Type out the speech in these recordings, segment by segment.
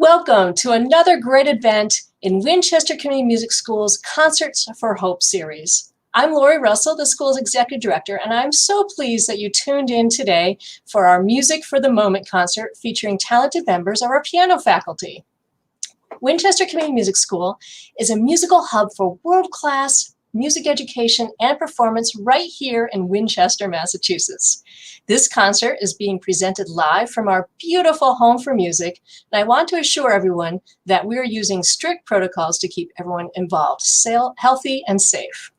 Welcome to another great event in Winchester Community Music School's Concerts for Hope series. I'm Lori Russell, the school's executive director, and I'm so pleased that you tuned in today for our Music for the Moment concert featuring talented members of our piano faculty. Winchester Community Music School is a musical hub for world-class music education and performance right here in Winchester, Massachusetts. This concert is being presented live from our beautiful Home for Music, and I want to assure everyone that we are using strict protocols to keep everyone involved, healthy and safe.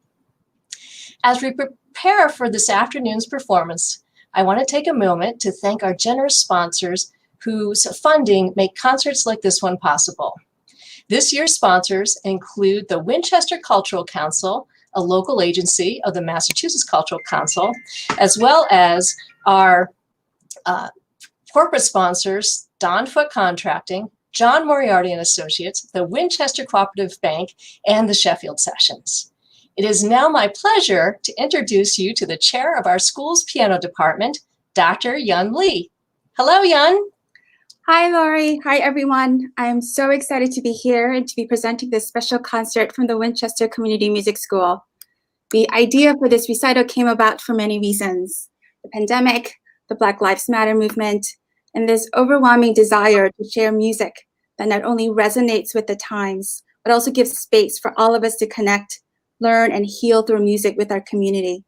As we prepare for this afternoon's performance, I want to take a moment to thank our generous sponsors whose funding make concerts like this one possible. This year's sponsors include the Winchester Cultural Council, a local agency of the Massachusetts Cultural Council, as well as our corporate sponsors, Don Foot Contracting, John Moriarty and Associates, the Winchester Cooperative Bank, and the Sheffield Sessions. It is now my pleasure to introduce you to the chair of our school's piano department, Dr. Yun Lee. Hello, Yun. Hi, Lori. Hi, everyone. I'm so excited to be here and to be presenting this special concert from the Winchester Community Music School. The idea for this recital came about for many reasons: the pandemic, the Black Lives Matter movement, and this overwhelming desire to share music that not only resonates with the times, but also gives space for all of us to connect, learn, and heal through music with our community.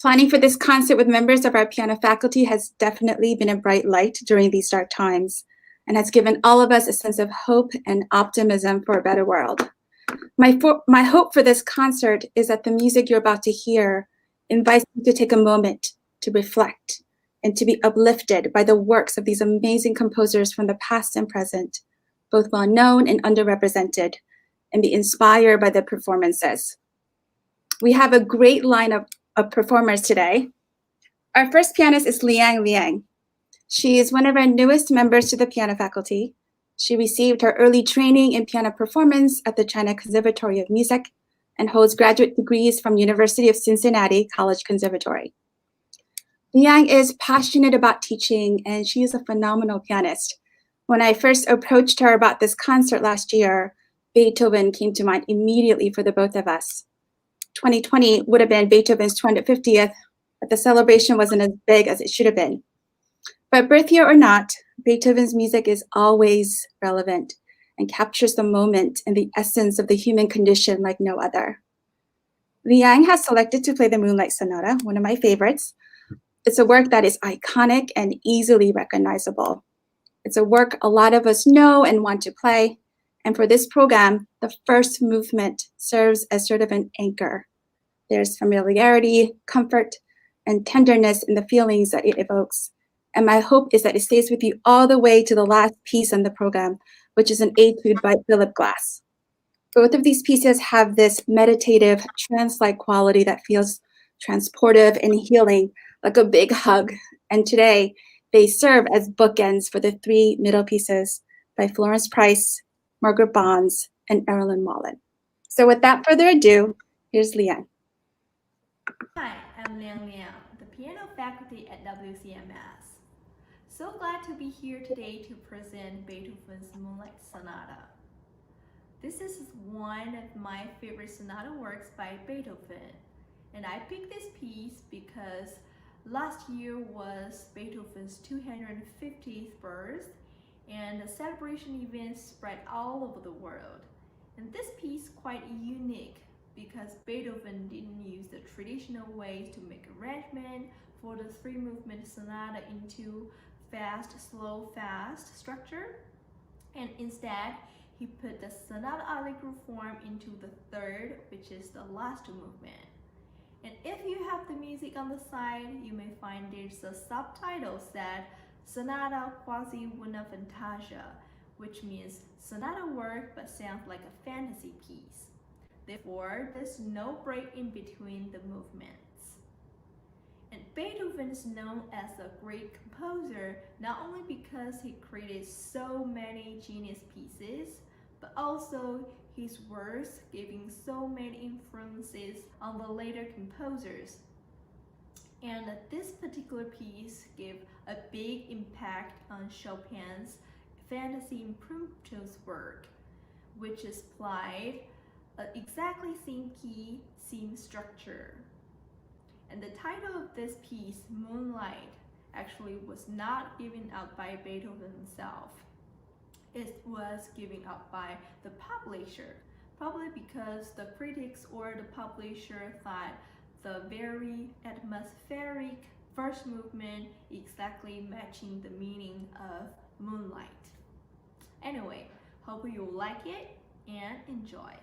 Planning for this concert with members of our piano faculty has definitely been a bright light during these dark times and has given all of us a sense of hope and optimism for a better world. My hope for this concert is that the music you're about to hear invites you to take a moment to reflect and to be uplifted by the works of these amazing composers from the past and present, both well-known and underrepresented, and be inspired by the performances. We have a great lineup of performers today. Our first pianist is Liang Liang. She is one of our newest members to the piano faculty. She received her early training in piano performance at the China Conservatory of Music and holds graduate degrees from University of Cincinnati College Conservatory. Liang is passionate about teaching, and she is a phenomenal pianist. When I first approached her about this concert last year, Beethoven came to mind immediately for the both of us. 2020 would have been Beethoven's 250th, but the celebration wasn't as big as it should have been. But birth year or not, Beethoven's music is always relevant and captures the moment and the essence of the human condition like no other. Liang has selected to play the Moonlight Sonata, one of my favorites. It's a work that is iconic and easily recognizable. It's a work a lot of us know and want to play. And for this program, the first movement serves as sort of an anchor. There's familiarity, comfort, and tenderness in the feelings that it evokes. And my hope is that it stays with you all the way to the last piece on the program, which is an etude by Philip Glass. Both of these pieces have this meditative, trance-like quality that feels transportive and healing, like a big hug. And today, they serve as bookends for the three middle pieces by Florence Price, Margaret Bonds, and Erilyn Mullen. So without further ado, here's Liang. Hi, I'm Liang Liang, the piano faculty at WCMS. So glad to be here today to present Beethoven's Moonlight Sonata. This is one of my favorite sonata works by Beethoven, and I picked this piece because last year was Beethoven's 250th birth, and the celebration events spread all over the world. And this piece quite unique because Beethoven didn't use the traditional ways to make arrangement for the three-movement sonata into fast, slow, fast structure. And instead, he put the sonata allegro form into the third, which is the last movement. And if you have the music on the side, you may find there's a subtitle said Sonata quasi una fantasia, which means sonata work but sounds like a fantasy piece. Therefore, there's no break in between the movements. And Beethoven is known as a great composer, not only because he created so many genius pieces, but also his works giving so many influences on the later composers. And this particular piece gave a big impact on Chopin's fantasy impromptu work, which is applied exactly same key, same structure. And the title of this piece, Moonlight, actually was not given out by Beethoven himself. It was given out by the publisher, probably because the critics or the publisher thought the very atmospheric first movement exactly matching the meaning of moonlight. Anyway, hope you like it and enjoy.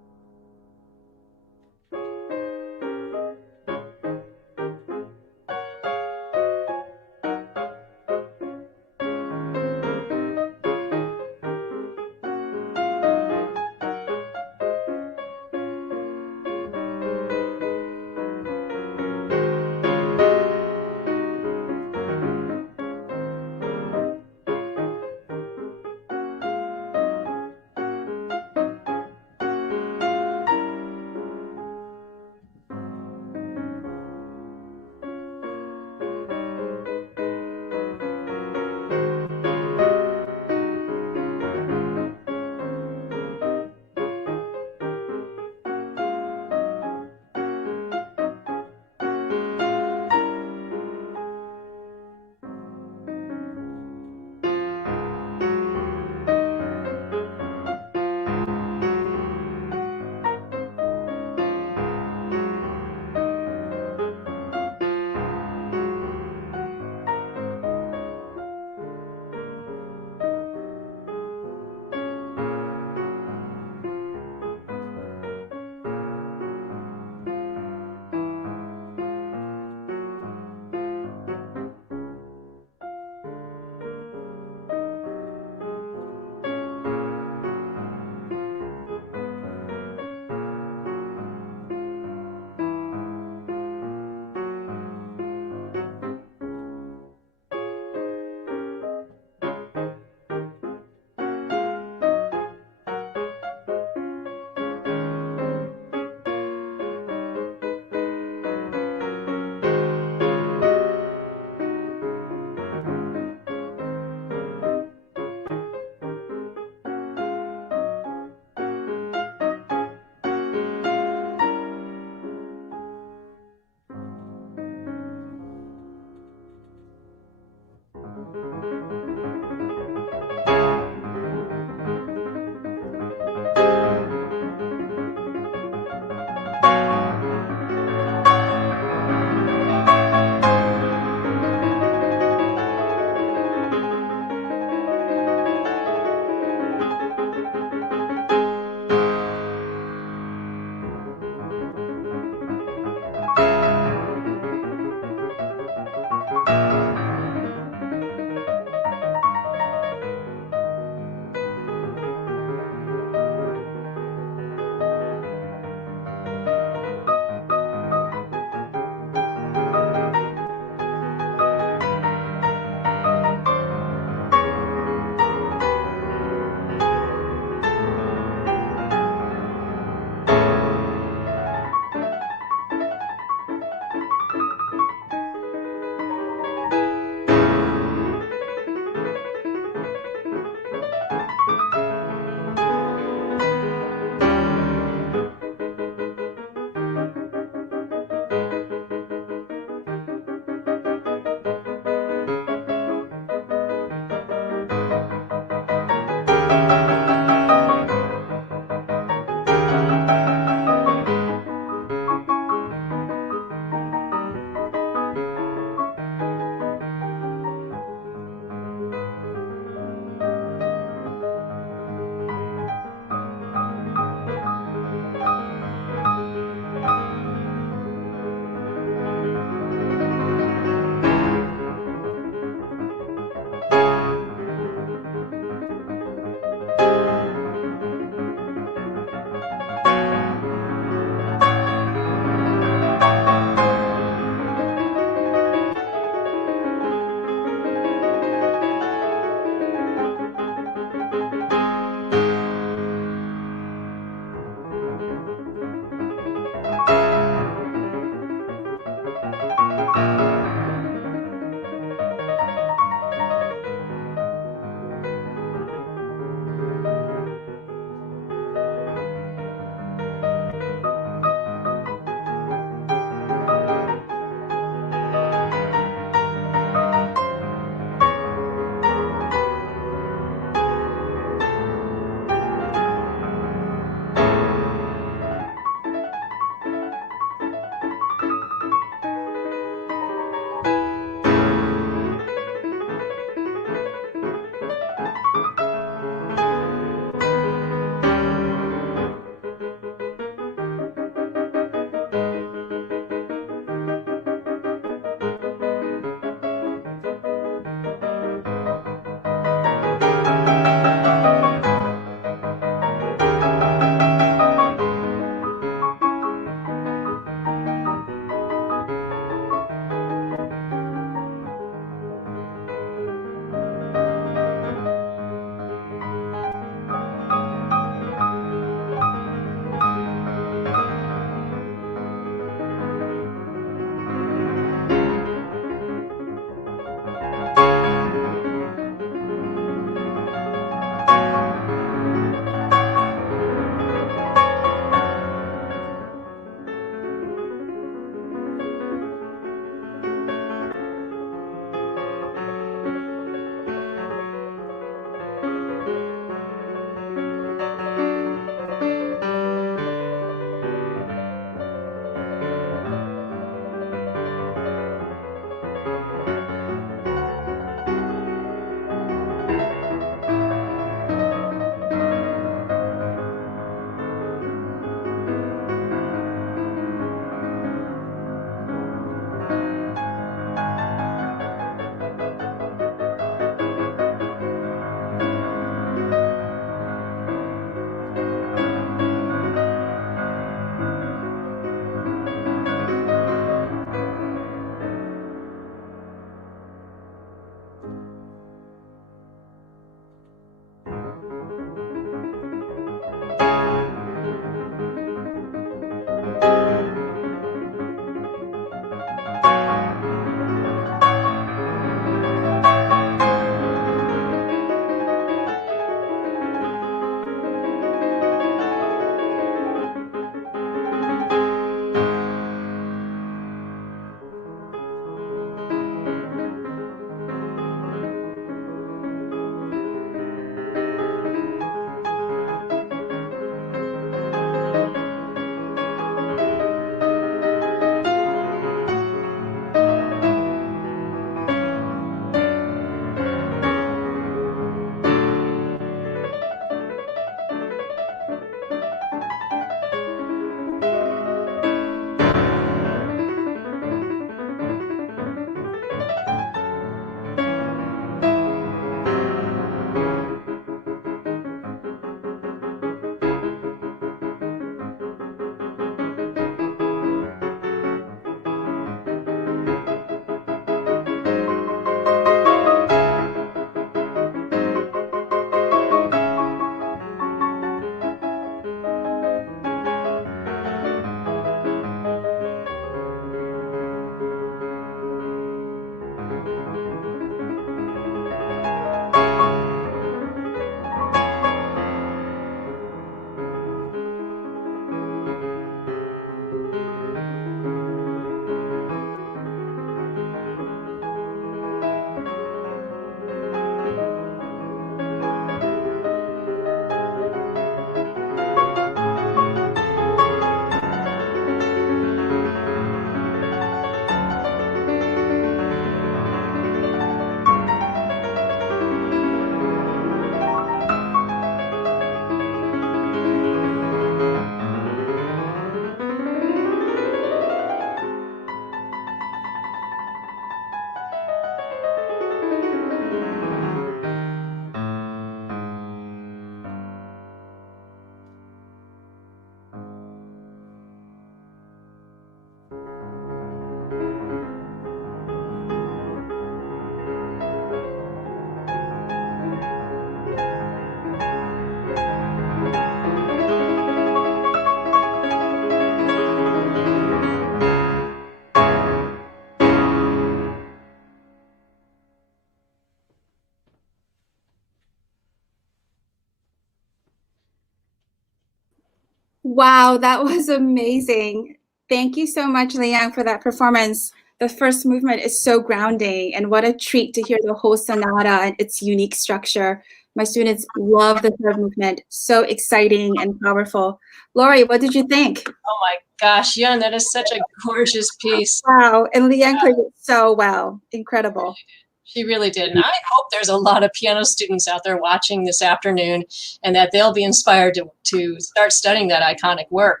Wow, that was amazing. Thank you so much, Liang, for that performance. The first movement is so grounding, and what a treat to hear the whole sonata and its unique structure. My students love the third movement. So exciting and powerful. Lori, what did you think? Oh my gosh, Yun, that is such a gorgeous piece. Wow, and Liang played it so well. Incredible. She really did. And I hope there's a lot of piano students out there watching this afternoon and that they'll be inspired to start studying that iconic work.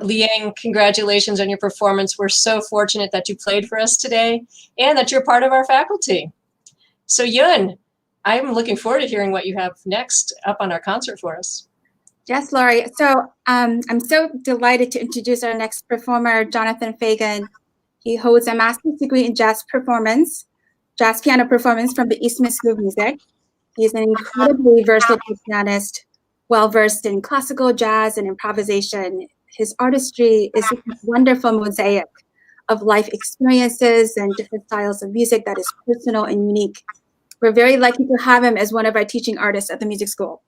Liang, congratulations on your performance. We're so fortunate that you played for us today and that you're part of our faculty. So Yun, I'm looking forward to hearing what you have next up on our concert for us. Yes, Lori. So I'm so delighted to introduce our next performer, Jonathan Fagan. He holds a master's degree in jazz piano performance from the Eastman School of Music. He's an incredibly versatile pianist, well-versed in classical, jazz, and improvisation. His artistry is a wonderful mosaic of life experiences and different styles of music that is personal and unique. We're very lucky to have him as one of our teaching artists at the music school.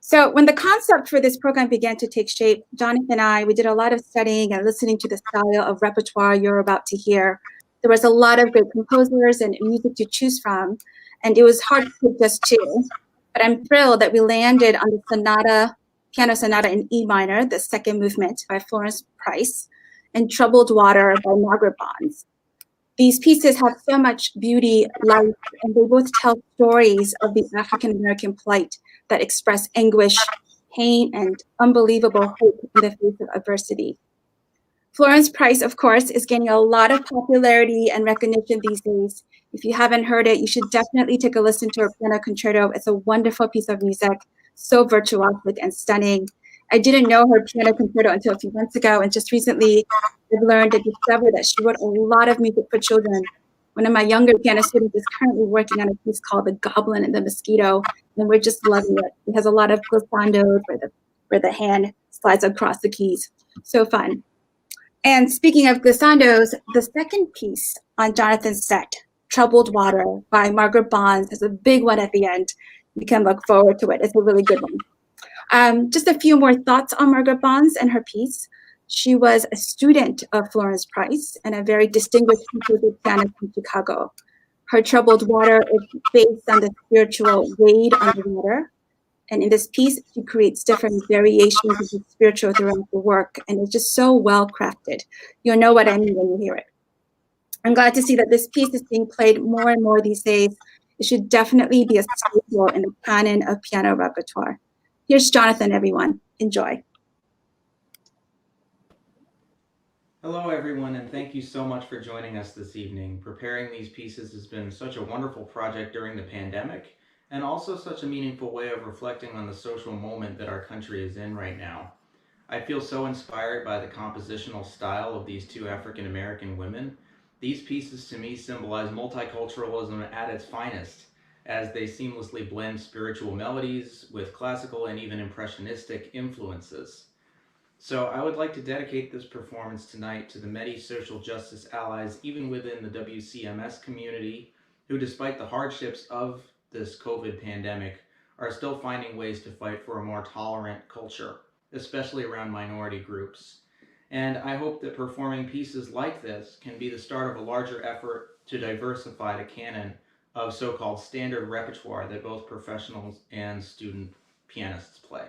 So when the concept for this program began to take shape, Jonathan and I, we did a lot of studying and listening to the style of repertoire you're about to hear. There was a lot of great composers and music to choose from, and it was hard to pick just two. But I'm thrilled that we landed on the piano sonata in E minor, the second movement by Florence Price, and Troubled Water by Margaret Bonds. These pieces have so much beauty, life, and they both tell stories of the African American plight that express anguish, pain, and unbelievable hope in the face of adversity. Florence Price, of course, is gaining a lot of popularity and recognition these days. If you haven't heard it, you should definitely take a listen to her piano concerto. It's a wonderful piece of music, so virtuosic and stunning. I didn't know her piano concerto until a few months ago, and just recently I've learned and discovered that she wrote a lot of music for children. One of my younger piano students is currently working on a piece called The Goblin and the Mosquito, and we're just loving it. It has a lot of glissandos where the hand slides across the keys. So fun. And speaking of glissandos, the second piece on Jonathan's set, Troubled Water by Margaret Bonds, is a big one at the end. You can look forward to it. It's a really good one. Just a few more thoughts on Margaret Bonds and her piece. She was a student of Florence Price and a very distinguished composer pianist in Chicago. Her Troubled Water is based on the spiritual Wade underwater. And in this piece, she creates different variations of the spiritual throughout the work, and it's just so well crafted. You'll know what I mean when you hear it. I'm glad to see that this piece is being played more and more these days. It should definitely be a staple in the canon of piano repertoire. Here's Jonathan, everyone. Enjoy. Hello, everyone, and thank you so much for joining us this evening. Preparing these pieces has been such a wonderful project during the pandemic, and also such a meaningful way of reflecting on the social moment that our country is in right now. I feel so inspired by the compositional style of these two African American women. These pieces to me symbolize multiculturalism at its finest, as they seamlessly blend spiritual melodies with classical and even impressionistic influences. So I would like to dedicate this performance tonight to the many social justice allies, even within the WCMS community, who, despite the hardships of this COVID pandemic, are still finding ways to fight for a more tolerant culture, especially around minority groups. And I hope that performing pieces like this can be the start of a larger effort to diversify the canon of so-called standard repertoire that both professionals and student pianists play.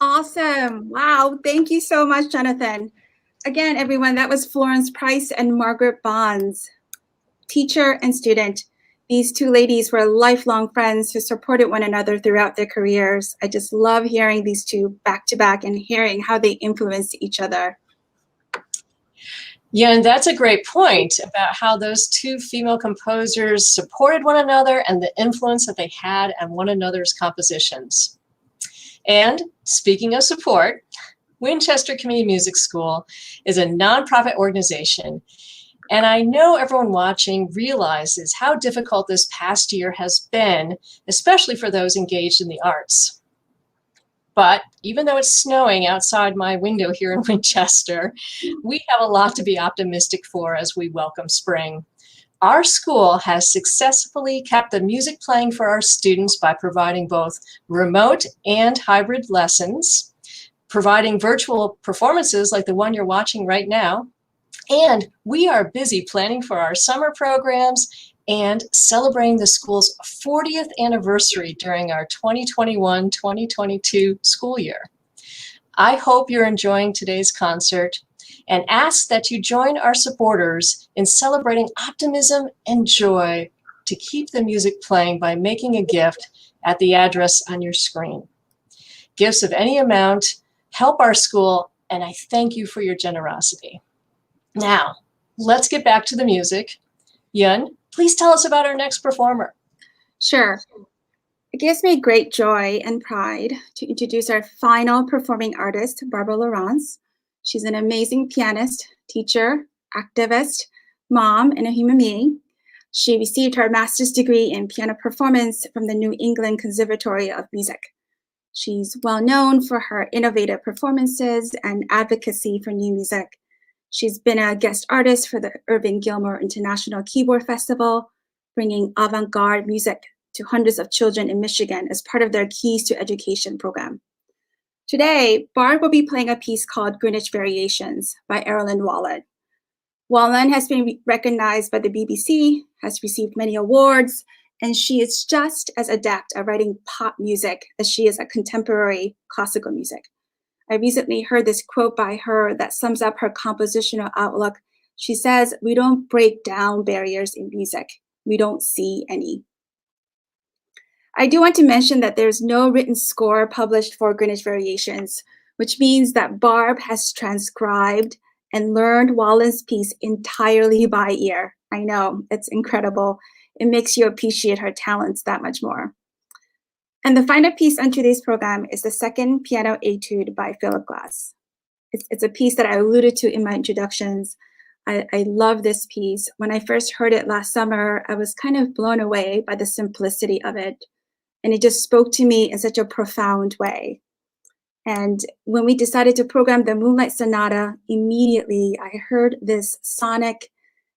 Awesome. Wow. Thank you so much, Jonathan. Again, everyone, that was Florence Price and Margaret Bonds, teacher and student. These two ladies were lifelong friends who supported one another throughout their careers. I just love hearing these two back to back and hearing how they influenced each other. Yeah, and that's a great point about how those two female composers supported one another and the influence that they had on one another's compositions. And speaking of support, Winchester Community Music School is a nonprofit organization, and I know everyone watching realizes how difficult this past year has been, especially for those engaged in the arts. But even though it's snowing outside my window here in Winchester, we have a lot to be optimistic for as we welcome spring. Our school has successfully kept the music playing for our students by providing both remote and hybrid lessons, providing virtual performances like the one you're watching right now, and we are busy planning for our summer programs and celebrating the school's 40th anniversary during our 2021-2022 school year. I hope you're enjoying today's concert and ask that you join our supporters in celebrating optimism and joy to keep the music playing by making a gift at the address on your screen. Gifts of any amount help our school, and I thank you for your generosity. Now, let's get back to the music. Yun, please tell us about our next performer. Sure. It gives me great joy and pride to introduce our final performing artist, Barbara Laurence. She's an amazing pianist, teacher, activist, mom, and a human being. She received her master's degree in piano performance from the New England Conservatory of Music. She's well known for her innovative performances and advocacy for new music. She's been a guest artist for the Irving Gilmore International Keyboard Festival, bringing avant-garde music to hundreds of children in Michigan as part of their Keys to Education program. Today, Barb will be playing a piece called Greenwich Variations by Erilyn Wallen. Wallen has been recognized by the BBC, has received many awards, and she is just as adept at writing pop music as she is at contemporary classical music. I recently heard this quote by her that sums up her compositional outlook. She says, "We don't break down barriers in music. We don't see any." I do want to mention that there's no written score published for Greenwich Variations, which means that Barb has transcribed and learned Wallen's piece entirely by ear. I know, it's incredible. It makes you appreciate her talents that much more. And the final piece on today's program is the second piano etude by Philip Glass. It's a piece that I alluded to in my introductions. I love this piece. When I first heard it last summer, I was kind of blown away by the simplicity of it. And it just spoke to me in such a profound way. And when we decided to program the Moonlight Sonata, immediately I heard this sonic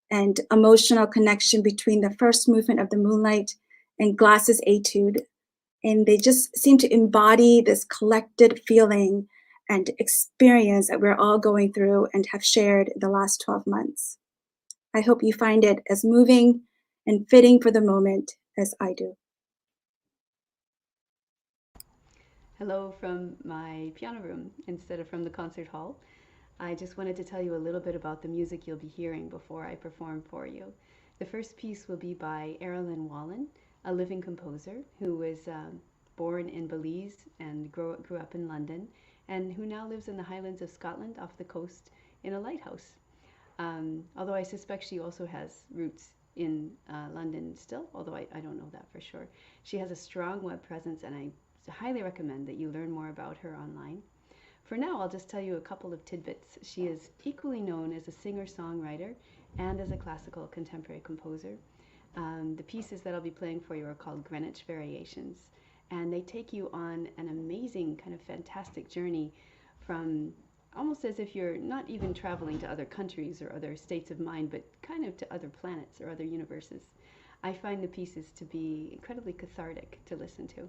and emotional connection between the first movement of the Moonlight and Glass's etude. And they just seem to embody this collected feeling and experience that we're all going through and have shared the last 12 months. I hope you find it as moving and fitting for the moment as I do. Hello from my piano room instead of from the concert hall. I just wanted to tell you a little bit about the music you'll be hearing before I perform for you. The first piece will be by Erilyn Wallen, a living composer who was born in Belize and grew up in London, and who now lives in the Highlands of Scotland off the coast in a lighthouse. Although I suspect she also has roots in London still, although I don't know that for sure. She has a strong web presence, and I highly recommend that you learn more about her online. For now, I'll just tell you a couple of tidbits. She is equally known as a singer-songwriter and as a classical contemporary composer. The pieces that I'll be playing for you are called Greenwich Variations, and they take you on an amazing kind of fantastic journey from almost as if you're not even traveling to other countries or other states of mind, but kind of to other planets or other universes. I find the pieces to be incredibly cathartic to listen to.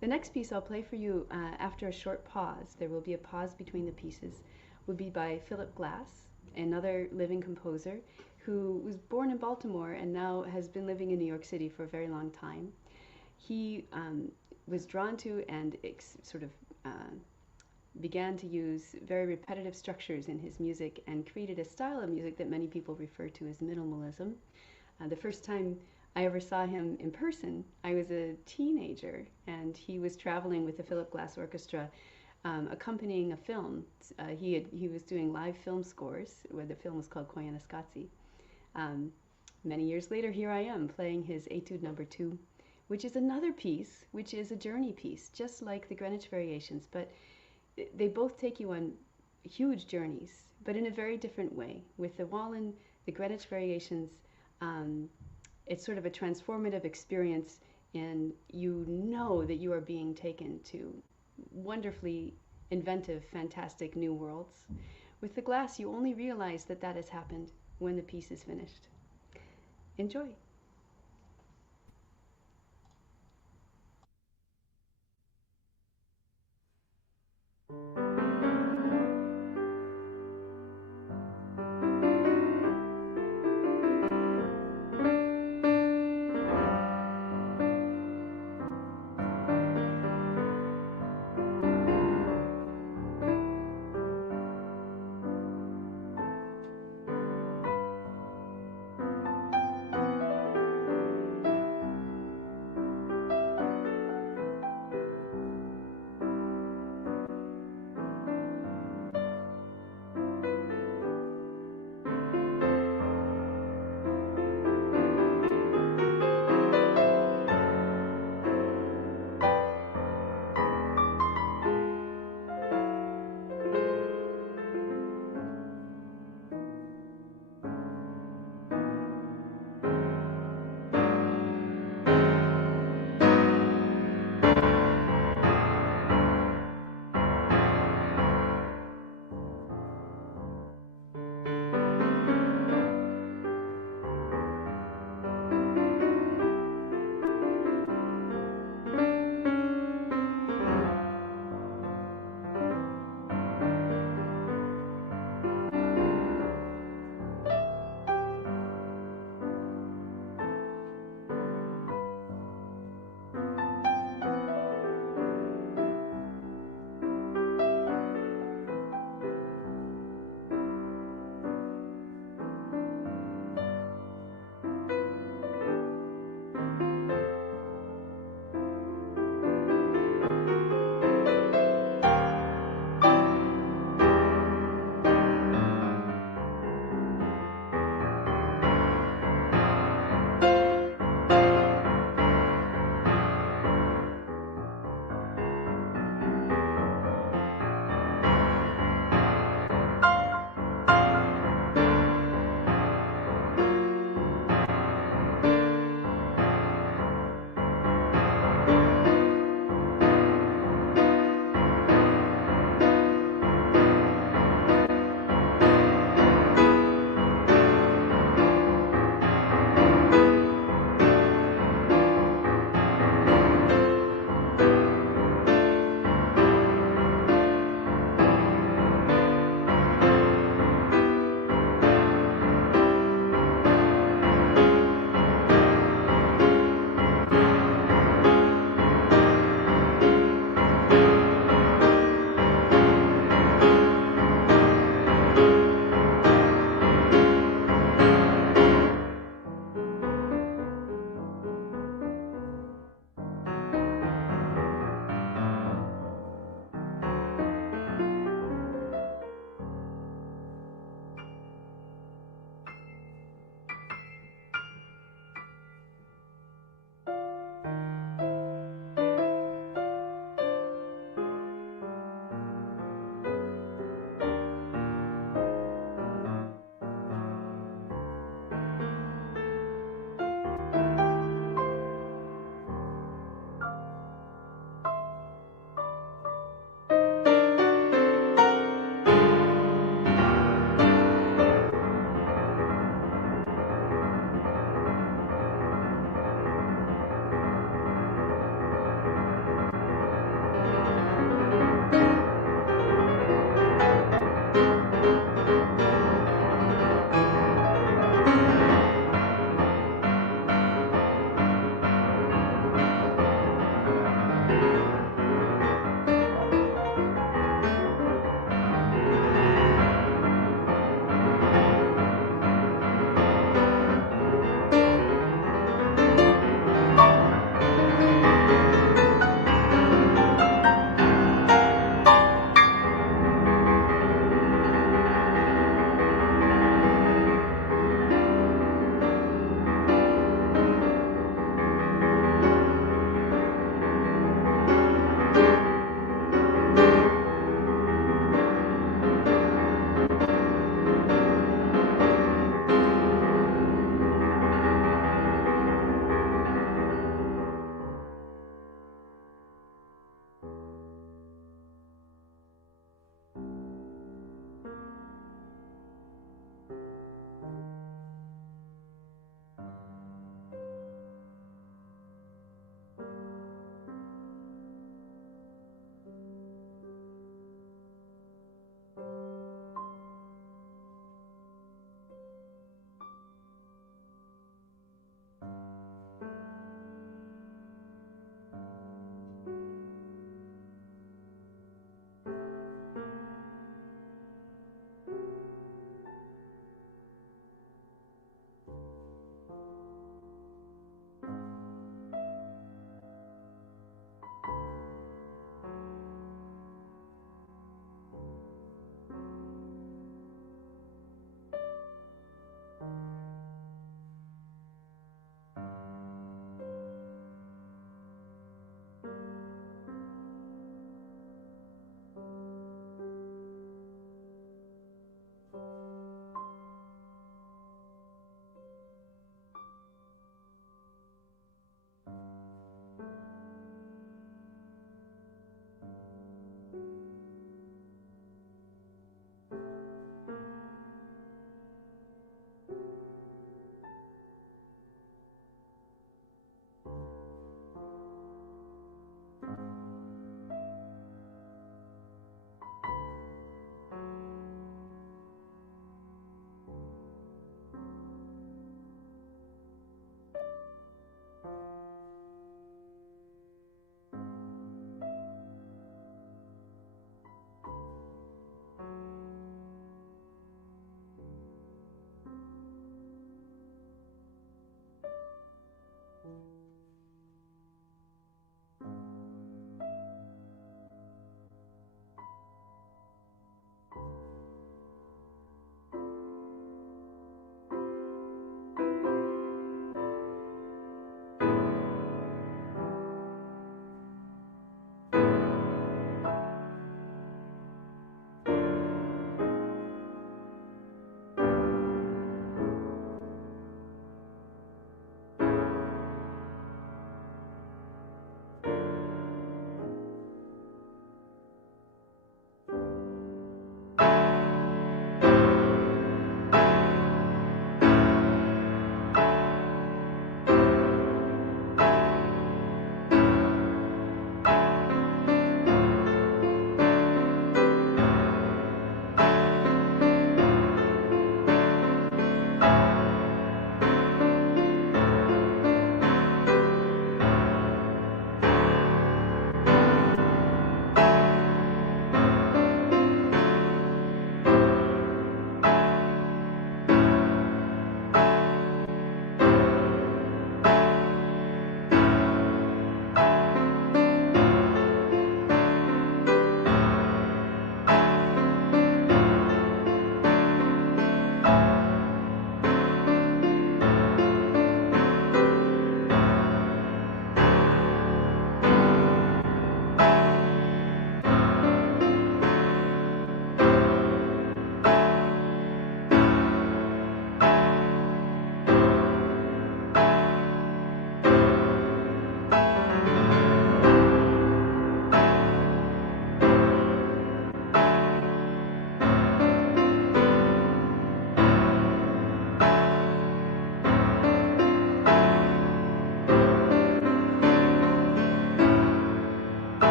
The next piece I'll play for you after a short pause, there will be a pause between the pieces, will be by Philip Glass, another living composer who was born in Baltimore and now has been living in New York City for a very long time. He was drawn to and sort of began to use very repetitive structures in his music and created a style of music that many people refer to as minimalism. The first time I ever saw him in person, I was a teenager, and he was traveling with the Philip Glass Orchestra, accompanying a film. He was doing live film scores, where the film was called Koyaanisqatsi. Many years later, here I am playing his Etude Number 2, which is another piece, which is a journey piece, just like the Greenwich Variations, but they both take you on huge journeys, but in a very different way. With the Wallen, the Greenwich Variations, it's sort of a transformative experience, and you know that you are being taken to wonderfully inventive, fantastic new worlds. With the Glass, you only realize that that has happened when the piece is finished. Enjoy.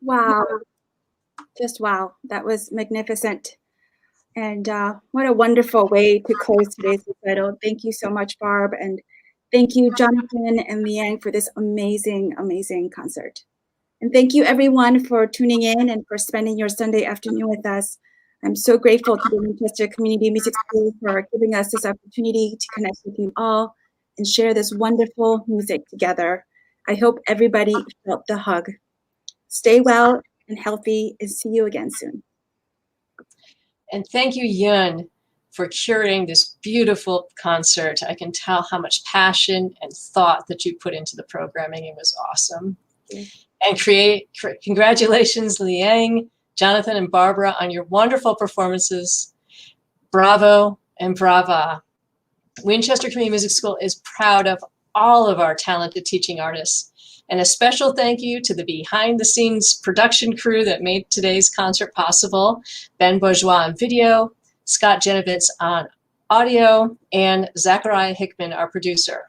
Wow. Just wow. That was magnificent. And what a wonderful way to close today's recital. Thank you so much, Barb. And thank you, Jonathan and Liang, for this amazing, amazing concert. And thank you, everyone, for tuning in and for spending your Sunday afternoon with us. I'm so grateful to the Winchester Community Music School for giving us this opportunity to connect with you all and share this wonderful music together. I hope everybody felt the hug. Stay well and healthy, and see you again soon. And thank you, Yun, for curating this beautiful concert. I can tell how much passion and thought that you put into the programming. It was awesome. And congratulations, Liang, Jonathan, and Barbara, on your wonderful performances. Bravo and brava. Winchester Community Music School is proud of all of our talented teaching artists. And a special thank you to the behind-the-scenes production crew that made today's concert possible: Ben Bourgeois on video, Scott Genovitz on audio, and Zachariah Hickman, our producer.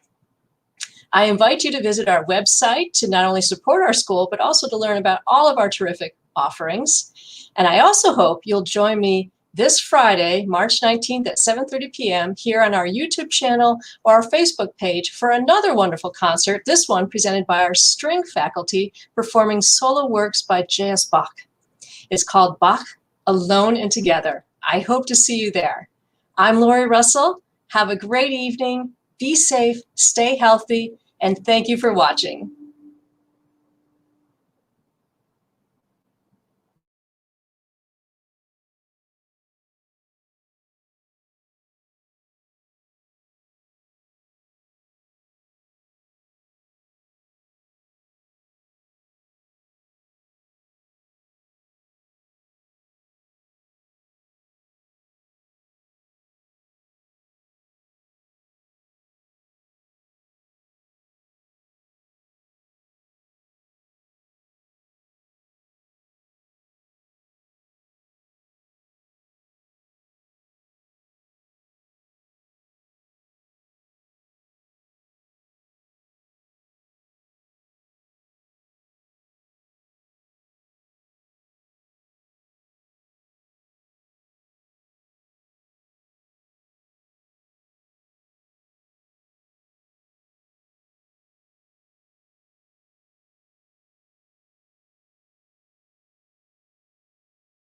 I invite you to visit our website to not only support our school, but also to learn about all of our terrific offerings. And I also hope you'll join me this Friday, March 19th at 7:30 p.m. here on our YouTube channel or our Facebook page for another wonderful concert, this one presented by our string faculty performing solo works by J.S. Bach. It's called Bach, Alone and Together. I hope to see you there. I'm Lori Russell. Have a great evening. Be safe, stay healthy, and thank you for watching.